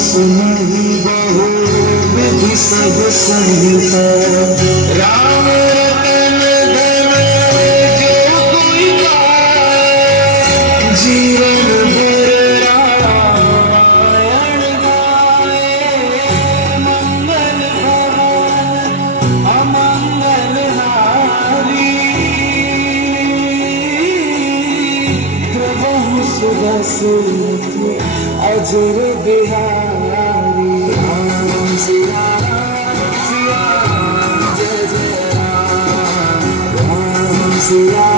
सुनी बहु विधि सब संहिता राम रतन धन जो कोई पाए जीवन भर रामायण गाए मंगल भवन अमंगल हारी प्रभु सुदर्शन अजर बिहारी राम सिया राम जय जय राम राम सिया